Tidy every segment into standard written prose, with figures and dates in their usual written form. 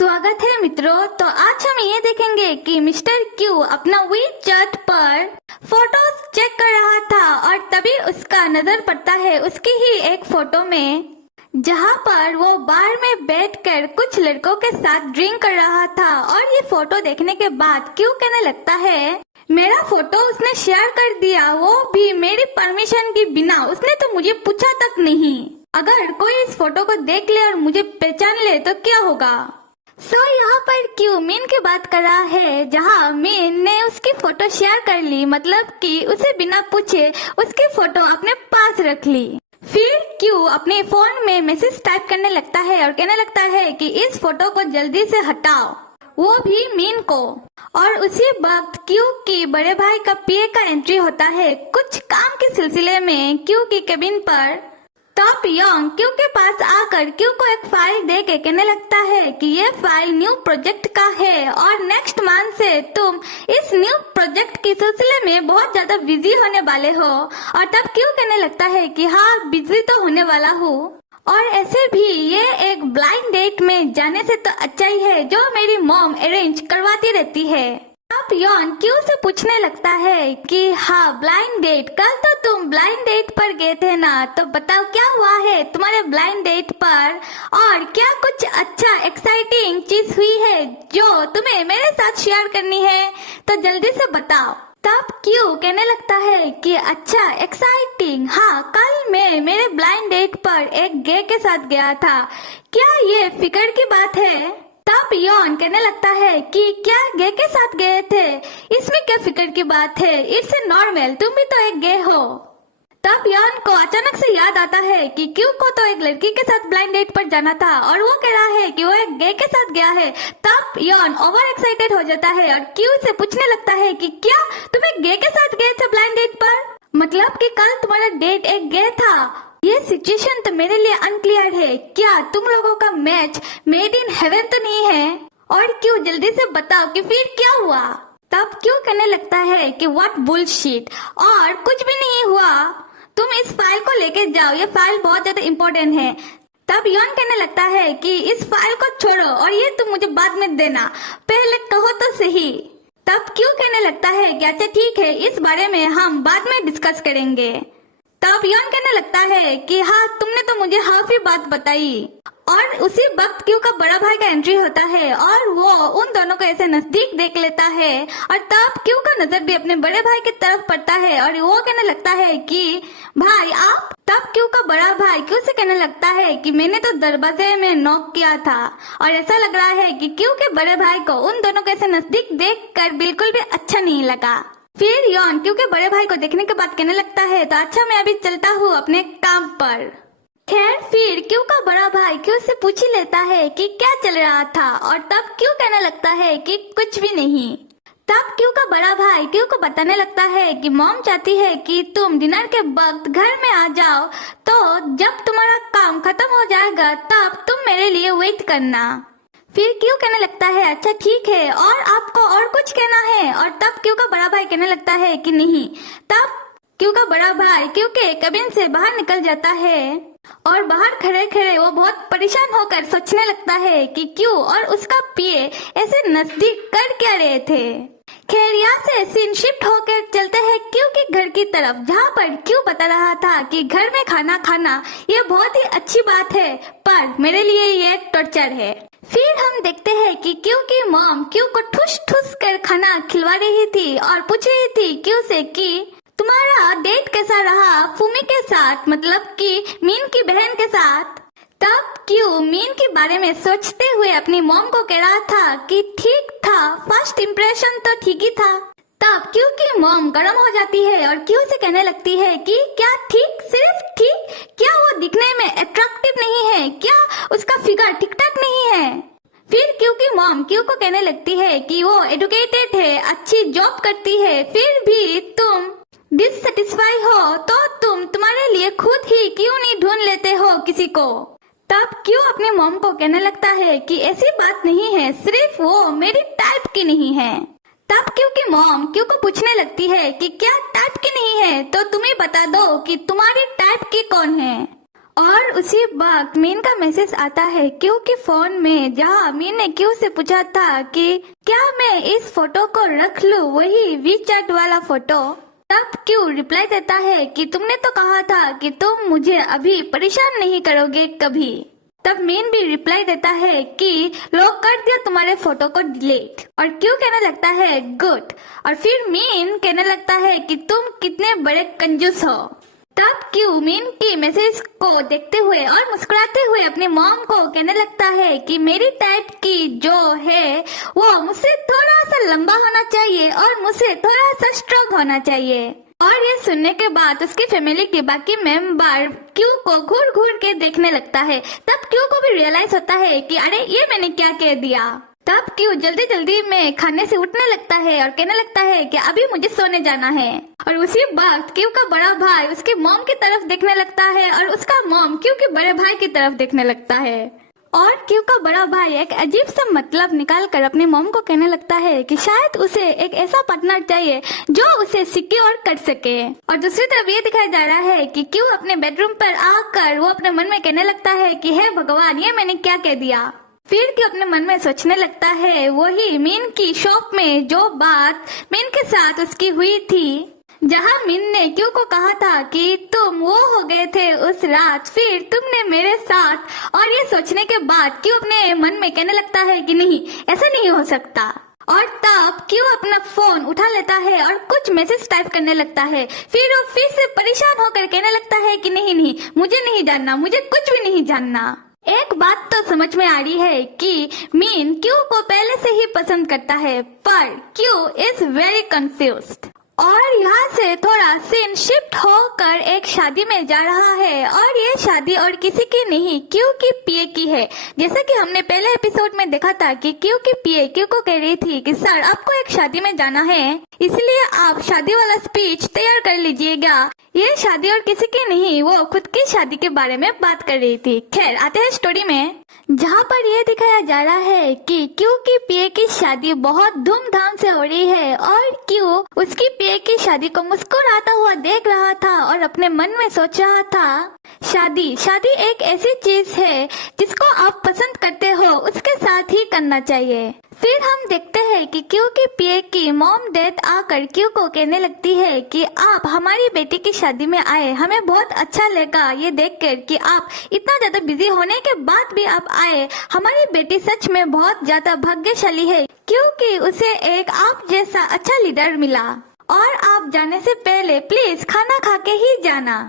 स्वागत है मित्रों। तो आज हम ये देखेंगे कि मिस्टर क्यू अपना वीचैट पर फोटोज चेक कर रहा था और तभी उसका नजर पड़ता है उसकी ही एक फोटो में, जहाँ पर वो बार में बैठकर कुछ लड़कों के साथ ड्रिंक कर रहा था। और ये फोटो देखने के बाद क्यू कहने लगता है मेरा फोटो उसने शेयर कर दिया, वो भी मेरी परमिशन के बिना। उसने तो मुझे पूछा तक नहीं। अगर कोई इस फोटो को देख ले और मुझे पहचान ले तो क्या होगा। यहाँ पर क्यू मीन की बात कर रहा है, जहाँ मीन ने उसकी फोटो शेयर कर ली, मतलब कि उसे बिना पूछे उसकी फोटो अपने पास रख ली। फिर क्यू अपने फोन में मैसेज टाइप करने लगता है और कहने लगता है कि इस फोटो को जल्दी से हटाओ, वो भी मीन को। और उसी वक्त क्यू की बड़े भाई का पीए का एंट्री होता है कुछ काम के सिलसिले में क्यू की केबिन पर। तब यंग क्यू के पास आकर क्यू को एक फाइल दे के कहने लगता है कि ये फाइल न्यू प्रोजेक्ट का है और नेक्स्ट मंथ से तुम इस न्यू प्रोजेक्ट के सिलसिले में बहुत ज्यादा बिजी होने वाले हो। और तब क्यू कहने लगता है कि हाँ, बिजी तो होने वाला हूँ, और ऐसे भी ये एक ब्लाइंड डेट में जाने से तो अच्छा ही है जो मेरी मॉम अरेंज करवाती रहती है। अब यॉन क्यू से पूछने लगता है कि हाँ, ब्लाइंड डेट, कल तो तुम ब्लाइंड डेट पर गए थे ना, तो बताओ क्या हुआ है तुम्हारे ब्लाइंड डेट पर, और क्या कुछ अच्छा एक्साइटिंग चीज हुई है जो तुम्हें मेरे साथ शेयर करनी है, तो जल्दी से बताओ। तब क्यू कहने लगता है कि अच्छा एक्साइटिंग, हाँ, कल मैं मेरे ब्लाइंड डेट पर एक गे के साथ गया था, क्या ये फिकर की बात है। तब यॉन कहने लगता है कि क्या गे के साथ गए थे, इसमें क्या फिक्र की बात है, इट्स नॉर्मल, तुम भी तो एक गे हो। तब यॉन को अचानक से याद आता है कि क्यू को तो एक लड़की के साथ ब्लाइंड डेट पर जाना था और वो कह रहा है कि वो एक गे के साथ गया है। तब यॉन ओवर एक्साइटेड हो जाता है और क्यू से पूछने लगता है कि क्या तुम एक गे के साथ गए थे ब्लाइंड डेट पर, मतलब कि कल तुम्हारा डेट एक गे था। ये सिचुएशन तो मेरे लिए अनक्लियर है, क्या तुम लोगों का मैच मेड इन हेवन तो नहीं है, और क्यों जल्दी से बताओ कि फिर क्या हुआ। तब क्यों कहने लगता है कि व्हाट बुलशिट, और कुछ भी नहीं हुआ, तुम इस फाइल को लेके जाओ, ये फाइल बहुत ज्यादा इम्पोर्टेंट है। तब यॉन कहने लगता है कि इस फाइल को छोड़ो और ये तुम मुझे बाद में देना, पहले कहो तो सही। तब क्यों कहने लगता है कि अच्छा ठीक है, इस बारे में हम बाद में डिस्कस करेंगे। तब यॉन कहने लगता है कि हाँ, तुमने तो मुझे हाफ ही बात बताई। और उसी वक्त क्यू का बड़ा भाई का एंट्री होता है और वो उन दोनों को ऐसे नजदीक देख लेता है, और तब क्यू का नजर भी अपने बड़े भाई की तरफ पड़ता है और वो कहने लगता है कि भाई आप। तब क्यू का बड़ा भाई क्यू से कहने लगता है कि मैंने तो दरवाजे में नॉक किया था, और ऐसा लग रहा है कि क्यू के बड़े भाई को उन दोनों को ऐसे नजदीक देख कर बिल्कुल भी अच्छा नहीं लगा। फिर यॉन क्यू के बड़े भाई को देखने के बाद कहने लगता है तो अच्छा, मैं अभी चलता हूँ अपने काम पर। खैर फिर क्यू का बड़ा भाई क्यू से पूछ ही लेता है कि क्या चल रहा था, और तब क्यू कहने लगता है कि कुछ भी नहीं। तब क्यू का बड़ा भाई क्यू को बताने लगता है कि मॉम चाहती है कि तुम डिनर के वक्त घर में आ जाओ, तो जब तुम्हारा काम खत्म हो जाएगा तब तुम मेरे लिए वेट करना। फिर क्यू कहने लगता है अच्छा ठीक है, और आपको और कुछ कहना है, और तब क्यू का बड़ा भाई कहने लगता है कि नहीं। तब क्यू का बड़ा भाई क्यू के केबिन से बाहर निकल जाता है और बाहर खड़े खड़े वो बहुत परेशान होकर सोचने लगता है कि क्यू और उसका पीए ऐसे नजदीक कर क्या रहे थे। खैर यहाँ से सीन शिफ्ट होकर चलते हैं क्यू के घर की तरफ, जहाँ पर क्यू बता रहा था कि घर में खाना खाना ये बहुत ही अच्छी बात है, पर मेरे लिए ये टॉर्चर है। फिर हम देखते हैं कि क्यू की मॉम क्यू को ठुस ठुस कर खाना खिलवा रही थी और पूछ रही थी क्यू से कि तुम्हारा डेट कैसा रहा फूमी के साथ, मतलब कि मीन की बहन के साथ। तब क्यू मीन के बारे में सोचते हुए अपनी मॉम को कह रहा था कि ठीक था, फर्स्ट इम्प्रेशन तो ठीक ही था। तब क्यू की मॉम गर्म हो जाती है और क्यू से कहने लगती है कि क्या ठीक, सिर्फ ठीक, क्या वो दिखने में अट्रैक्टिव नहीं है, क्या उसका फिगर ठीक ठाक नहीं है। फिर क्यू की मॉम क्यू को कहने लगती है कि वो एडुकेटेड है, अच्छी जॉब करती है, फिर भी तुम डिससेटिस्फाई हो तो तुम तुम्हारे लिए खुद ही क्यों नहीं ढूंढ लेते हो किसी को। तब क्यू अपनी मॉम को कहने लगता है कि ऐसी बात नहीं है, सिर्फ वो मेरी टाइप की नहीं है। तब क्यू की मॉम क्यू को पूछने लगती है कि क्या टाइप की नहीं है तो तुम्हें बता दो कि तुम्हारी टाइप की कौन है। और उसी वक्त मीन का मैसेज आता है क्यू के फोन में, जहाँ मीन ने क्यू से पूछा था कि क्या मैं इस फोटो को रख लूं, वही वीचैट वाला फोटो। तब क्यू रिप्लाई देता है कि तुमने तो कहा था कि तुम मुझे अभी परेशान नहीं करोगे कभी। तब मीन भी रिप्लाई देता है कि लोग कर दिया तुम्हारे फोटो को डिलीट। और क्यू कहने लगता है गुड। और फिर मीन कहने लगता है कि तुम कितने बड़े कंजूस हो। तब क्यू मीन की मैसेज को देखते हुए और मुस्कुराते हुए अपनी मॉम को कहने लगता है कि मेरी टाइप की जो है वो मुझसे थोड़ा सा लंबा होना चाहिए और मुझसे थोड़ा सा स्ट्रॉन्ग होना चाहिए। और ये सुनने के बाद उसकी फैमिली के बाकी मेंबर क्यू को घूर घूर के देखने लगता है। तब क्यू को भी रियलाइज होता है कि अरे ये मैंने क्या कह दिया। तब क्यू जल्दी जल्दी में खाने से उठने लगता है और कहने लगता है कि अभी मुझे सोने जाना है। और उसी वक्त क्यू का बड़ा भाई उसके मॉम की तरफ देखने लगता है और उसका मॉम क्यू के बड़े भाई की तरफ देखने लगता है। और क्यू का बड़ा भाई एक अजीब सा मतलब निकाल कर अपनी मॉम को कहने लगता है कि शायद उसे एक ऐसा पार्टनर चाहिए जो उसे सिक्योर कर सके। और दूसरी तरफ ये दिखाया जा रहा है कि क्यू अपने बेडरूम पर आकर वो अपने मन में कहने लगता है कि हे भगवान, ये मैंने क्या कह दिया। फिर क्यू अपने मन में सोचने लगता है वही मीन की शॉप में जो बात मीन के साथ उसकी हुई थी, जहाँ मीन ने क्यू को कहा था कि तुम वो हो गए थे उस रात, फिर तुमने मेरे साथ। और ये सोचने के बाद क्यू अपने मन में कहने लगता है कि नहीं, ऐसा नहीं हो सकता। और तब क्यू अपना फोन उठा लेता है और कुछ मैसेज टाइप करने लगता है। फिर वो फिर से परेशान होकर कहने लगता है कि नहीं नहीं, मुझे नहीं जानना, मुझे कुछ भी नहीं जानना। एक बात तो समझ में आ रही है कि मीन क्यू को पहले से ही पसंद करता है, पर क्यू इज वेरी कंफ्यूज्ड। और यहाँ से थोड़ा सीन शिफ्ट होकर एक शादी में जा रहा है। और ये शादी और किसी की नहीं, क्यू की पीए की है। जैसा कि हमने पहले एपिसोड में देखा था कि क्यू की पीए क्यू को कह रही थी कि सर आपको एक शादी में जाना है, इसलिए आप शादी वाला स्पीच तैयार कर लीजिएगा। ये शादी और किसी की नहीं, वो खुद की शादी के बारे में बात कर रही थी। खैर आते हैं स्टोरी में, जहाँ पर यह दिखाया जा रहा है कि क्यू की पीए की शादी बहुत धूमधाम से हो रही है। और क्यू उसकी पीए की शादी को मुस्कुराता हुआ देख रहा था और अपने मन में सोच रहा था शादी एक ऐसी चीज है जिसको आप पसंद करते हो उसके साथ ही करना चाहिए। फिर हम देखते हैं कि क्यू की पीए की मॉम डेथ आकर क्यू को कहने लगती है कि आप हमारी बेटी की शादी में आए, हमें बहुत अच्छा लगा ये देखकर कि आप इतना ज्यादा बिजी होने के बाद भी आप आए। हमारी बेटी सच में बहुत ज्यादा भाग्यशाली है क्योंकि उसे एक आप जैसा अच्छा लीडर मिला। और आप जाने से पहले प्लीज खाना खा के ही जाना।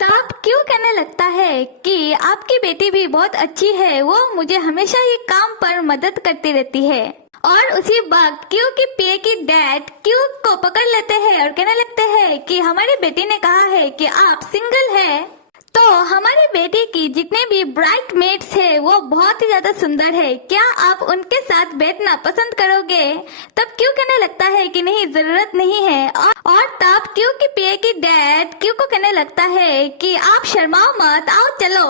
तब क्यू कहने लगता है कि आपकी बेटी भी बहुत अच्छी है, वो मुझे हमेशा ही काम पर मदद करती रहती है। और उसी वक्त क्यू की पीए की डैड क्यू को पकड़ लेते हैं और कहने लगते हैं कि हमारी बेटी ने कहा है कि आप सिंगल है, तो हमारी बेटी की जितने भी ब्राइडमेड्स है वो बहुत ही ज्यादा सुंदर है, क्या आप उनके साथ बैठना पसंद करोगे। तब क्यू कहने लगता है कि नहीं, जरूरत नहीं है। और तब क्यू की पीए की डैड क्यू को कहने लगता है कि आप शर्माओ मत, आओ चलो।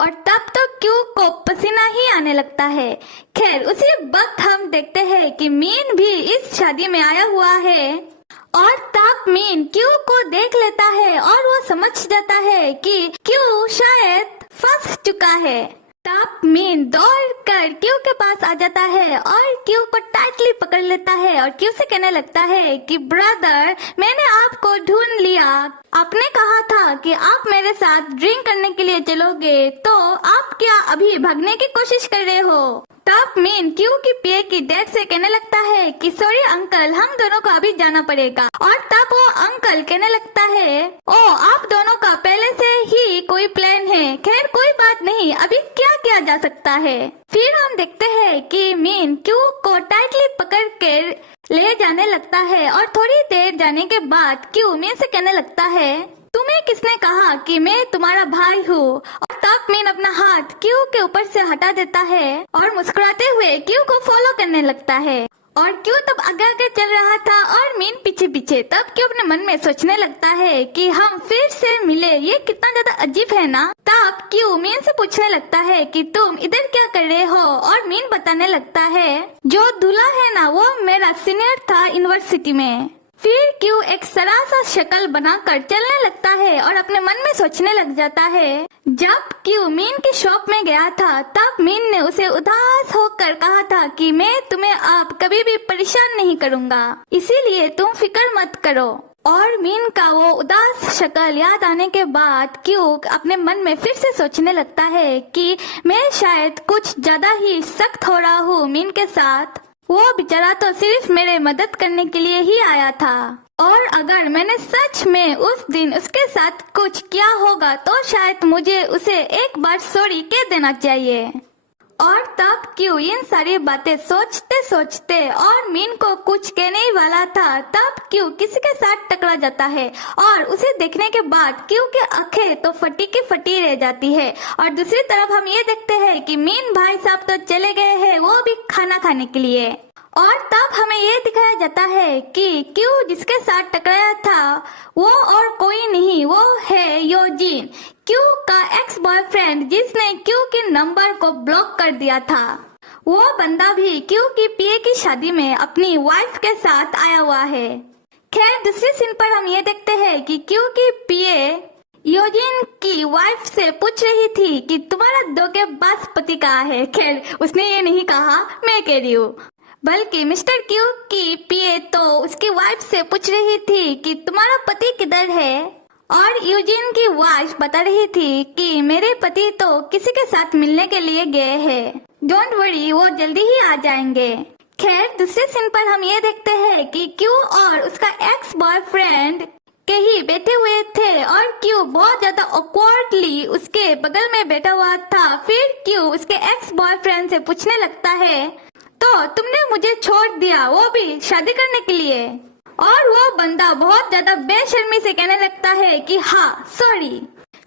और तब तो क्यू को पसीना ही आने लगता है। खैर उसी वक्त हम देखते हैं कि मीन भी इस शादी में आया हुआ है। और तब मीन क्यू को देख लेता है और वो समझ जाता है कि क्यू शायद फंस चुका है। तब मीन दौड़कर क्यू के पास आ जाता है और क्यू को टाइटली पकड़ लेता है और क्यू से कहने लगता है कि ब्रदर, मैंने आपको ढूंढ लिया। आपने कहा था कि आप मेरे साथ ड्रिंक करने के लिए चलोगे, तो आप क्या अभी भागने की कोशिश कर रहे हो। तब मीन क्यू की पीए की डैड से कहने लगता है कि सॉरी अंकल, हम दोनों को अभी जाना पड़ेगा। और तब वो अंकल कहने लगता है ओ आप दोनों का पहले से ही कोई प्लान है, खैर कोई बात नहीं, अभी क्या किया जा सकता है। फिर हम देखते हैं कि मीन क्यू को टाइटली पकड़ कर ले जाने लगता है। और थोड़ी देर जाने के बाद क्यू मीन से कहने लगता है तुम्हें किसने कहा कि मैं तुम्हारा भाई हूँ। और तब मीन अपना हाथ क्यू के ऊपर से हटा देता है और मुस्कुराते हुए क्यू को फॉलो करने लगता है। और क्यू तब आगे आगे चल रहा था और मीन पीछे पीछे। तब क्यू अपने मन में सोचने लगता है कि हम फिर से मिले, ये कितना ज्यादा अजीब है ना। तब क्यू मीन से पूछने लगता है कि तुम इधर क्या कर रहे हो। और मीन बताने लगता है जो दूल्हा है ना वो मेरा सीनियर था यूनिवर्सिटी में। फिर क्यों एक सरासा शक्ल बनाकर चलने लगता है और अपने मन में सोचने लग जाता है। जब क्यों मीन की शॉप में गया था तब मीन ने उसे उदास होकर कहा था कि मैं तुम्हें अब कभी भी परेशान नहीं करूँगा, इसीलिए तुम फिक्र मत करो। और मीन का वो उदास शक्ल याद आने के बाद क्यों अपने मन में फिर से सोचने लगता है कि मैं शायद कुछ ज्यादा ही सख्त हो रहा हूँ मीन के साथ। वो बेचारा तो सिर्फ मेरे मदद करने के लिए ही आया था, और अगर मैंने सच में उस दिन उसके साथ कुछ किया होगा तो शायद मुझे उसे एक बार सॉरी कह देना चाहिए। और तब क्यों इन सारी बातें सोचते सोचते और मीन को कुछ कहने ही वाला था तब क्यों किसी के साथ टकरा जाता है, और उसे देखने के बाद क्यों की आंखें तो फटी की फटी रह जाती है। और दूसरी तरफ हम ये देखते हैं कि मीन भाई साहब तो चले गए हैं, वो भी खाना खाने के लिए। और तब हमें ये दिखाया जाता है कि क्यों जिसके साथ टकराया था वो और कोई नहीं, वो है योजिन, क्यू का एक्स बॉयफ्रेंड जिसने क्यू के नंबर को ब्लॉक कर दिया था। वो बंदा भी क्यू की पीए की शादी में अपनी वाइफ के साथ आया हुआ है। खैर दूसरे सीन पर हम ये देखते हैं कि क्यू की पीए योजिन की वाइफ से पूछ रही थी कि तुम्हारा धोखेबाज पति कहाँ है। खैर उसने ये नहीं कहा, मैं कह रही हूँ, बल्कि मिस्टर क्यू की पीए तो उसकी वाइफ से पूछ रही थी कि तुम्हारा पति किधर है। और यूजिन की वाइफ बता रही थी कि मेरे पति तो किसी के साथ मिलने के लिए गए हैं, डोंट वरी वो जल्दी ही आ जाएंगे। खैर दूसरे सीन पर हम ये देखते हैं कि क्यू और उसका एक्स बॉयफ्रेंड कहीं बैठे हुए थे और क्यू बहुत ज्यादा ऑकवर्डली उसके बगल में बैठा हुआ था। फिर क्यू उसके एक्स बॉयफ्रेंड से पूछने लगता है तो तुमने मुझे छोड़ दिया, वो भी शादी करने के लिए। और वो बंदा बहुत ज्यादा बेशर्मी से कहने लगता है कि हाँ सॉरी।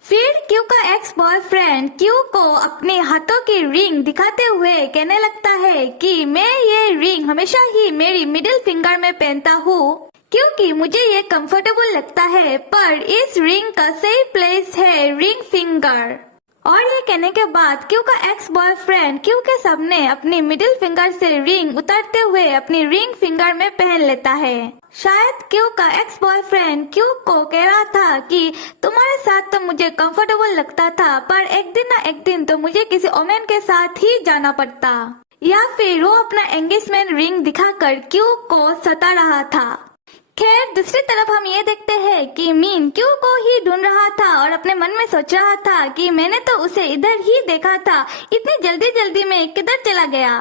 फिर क्यू का एक्स बॉयफ्रेंड क्यू को अपने हाथों की रिंग दिखाते हुए कहने लगता है कि मैं ये रिंग हमेशा ही मेरी मिडिल फिंगर में पहनता हूँ क्योंकि मुझे ये कंफर्टेबल लगता है, पर इस रिंग का सही प्लेस है रिंग फिंगर। और ये कहने के बाद क्यू का एक्स बॉयफ्रेंड क्यू के सामने अपनी मिडिल फिंगर से रिंग उतारते हुए अपनी रिंग फिंगर में पहन लेता है। शायद क्यू का एक्स बॉयफ्रेंड क्यू को कह रहा था कि तुम्हारे साथ तो मुझे कंफर्टेबल लगता था, पर एक दिन ना एक दिन तो मुझे किसी ओमेन के साथ ही जाना पड़ता। या फिर वो अपना एंगेजमेंट रिंग दिखाकर क्यू को सता रहा था। खैर दूसरी तरफ हम ये देखते हैं कि मीन क्यू को ही ढूंढ रहा था और अपने मन में सोच रहा था कि मैंने तो उसे इधर ही देखा था, इतनी जल्दी जल्दी में किधर चला गया।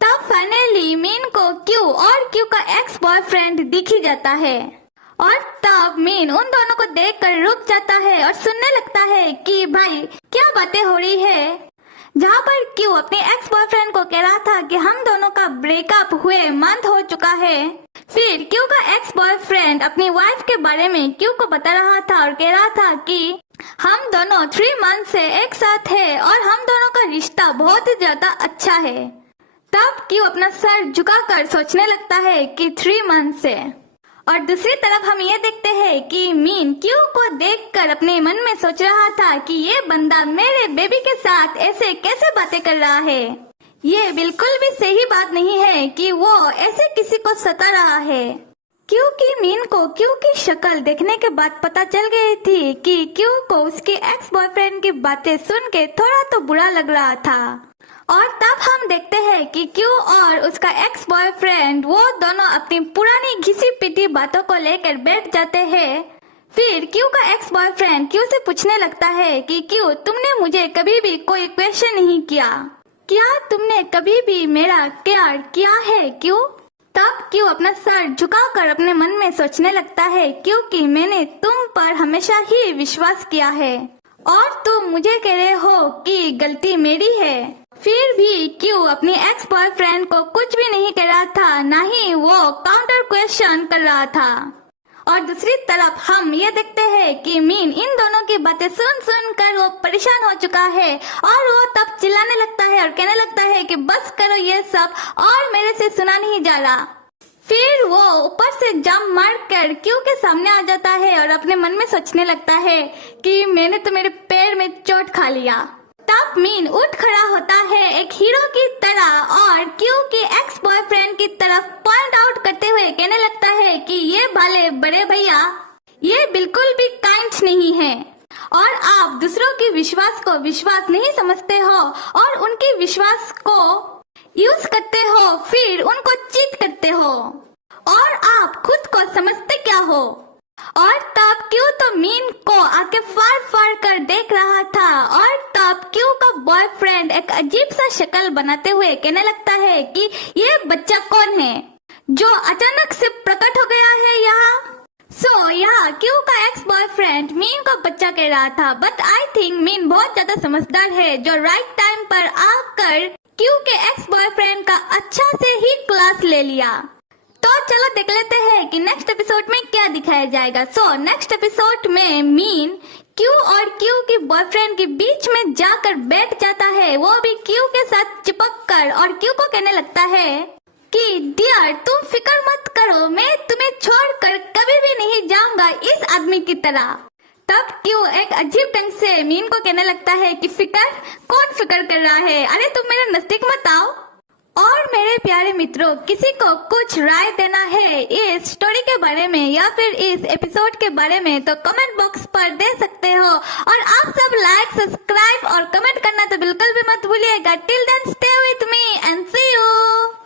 तब फाइनली मीन को क्यू और क्यू का एक्स बॉयफ्रेंड दिख ही जाता है, और तब मीन उन दोनों को देखकर रुक जाता है और सुनने लगता है कि भाई क्या बातें हो रही है। जहाँ पर क्यू अपने एक्स बॉयफ्रेंड को कह रहा था कि हम दोनों का ब्रेकअप हुए मंथ हो चुका है। फिर क्यू का एक्स बॉयफ्रेंड अपनी वाइफ के बारे में क्यू को बता रहा था और कह रहा था कि हम दोनों 3 मंथ से एक साथ है और हम दोनों का रिश्ता बहुत ही ज्यादा अच्छा है। तब क्यू अपना सर झुकाकर सोचने लगता है कि 3 मंथ से। और दूसरी तरफ हम ये देखते हैं कि मीन क्यू को देखकर अपने मन में सोच रहा था कि ये बंदा मेरे बेबी के साथ ऐसे कैसे बातें कर रहा है। ये बिल्कुल भी सही बात नहीं है कि वो ऐसे किसी को सता रहा है, क्योंकि मीन को क्यू की शक्ल देखने के बाद पता चल गई थी कि क्यू को उसके एक्स बॉयफ्रेंड की बातें सुन के थोड़ा तो बुरा लग रहा था। और तब हम देखते हैं कि क्यू और उसका एक्स बॉयफ्रेंड वो दोनों अपनी पुरानी घिसी पिटी बातों को लेकर बैठ जाते हैं। फिर क्यू का एक्स बॉयफ्रेंड क्यू से पूछने लगता है कि क्यू तुमने मुझे कभी भी कोई क्वेश्चन नहीं किया, क्या तुमने कभी भी मेरा केयर किया है क्यू। तब क्यू अपना सर झुकाकर अपने मन में सोचने लगता है क्योंकि मैंने तुम पर हमेशा ही विश्वास किया है और तुम मुझे कह रहे हो कि गलती मेरी है। फिर भी क्यू अपनी एक्स बॉयफ्रेंड को कुछ भी नहीं कह रहा था, ना ही वो काउंटर क्वेश्चन कर रहा था। और दूसरी तरफ हम ये देखते हैं कि मीन इन दोनों की बातें सुन सुन कर वो परेशान हो चुका है और वो तब चिल्लाने लगता है और कहने लगता है कि बस करो ये सब और मेरे से सुना नहीं जा रहा। फिर वो ऊपर से जंप मारकर क्यू के सामने आ जाता है और अपने मन में सोचने लगता है कि मैंने तो मेरे पैर में चोट खा लिया। तब मीन उठ खड़ा होता है एक हीरो की तरह और क्यू के एक्स बॉयफ्रेंड की तरफ पॉइंट आउट करते हुए हुए कहने लगता है कि ये भाले बड़े भैया ये बिल्कुल भी काइंड नहीं है और आप दूसरों की विश्वास को विश्वास नहीं समझते हो और उनकी विश्वास को यूज करते हो, फिर उनको चीट करते हो और आप खुद को समझते क्या हो। और तब क्यों तो मीन को आके फाड़ फाड़ कर देख रहा था और तब क्यों का बॉयफ्रेंड एक अजीब सा शक्ल बनाते हुए कहने लगता है कि ये बच्चा कौन है जो अचानक से प्रकट हो गया है यहाँ। यहाँ क्यों का एक्स बॉयफ्रेंड मीन को बच्चा कह रहा था, बट आई थिंक मीन बहुत ज्यादा समझदार है जो राइट टाइम पर आकर क्यों के एक्स बॉयफ्रेंड का अच्छा से ही क्लास ले लिया। तो चलो देख लेते हैं कि नेक्स्ट एपिसोड में क्या दिखाया जाएगा। नेक्स्ट एपिसोड में मीन क्यू और क्यू की बॉयफ्रेंड के बीच में जाकर बैठ जाता है, वो भी क्यू के साथ चिपक कर और क्यू को कहने लगता है कि डियर तुम फिक्र मत करो, मैं तुम्हें छोड़कर कभी भी नहीं जाऊंगा इस आदमी की तरह। तब क्यू एक अजीब ढंग से मीन को कहने लगता है कि फिक्र कौन फिक्र कर रहा है, अरे तुम मेरे नजदीक मत आओ। और मेरे प्यारे मित्रों, किसी को कुछ राय देना है इस स्टोरी के बारे में या फिर इस एपिसोड के बारे में तो कमेंट बॉक्स पर दे सकते हो और आप सब लाइक सब्सक्राइब और कमेंट करना तो बिल्कुल भी मत भूलिएगा। Till then stay with me and see you.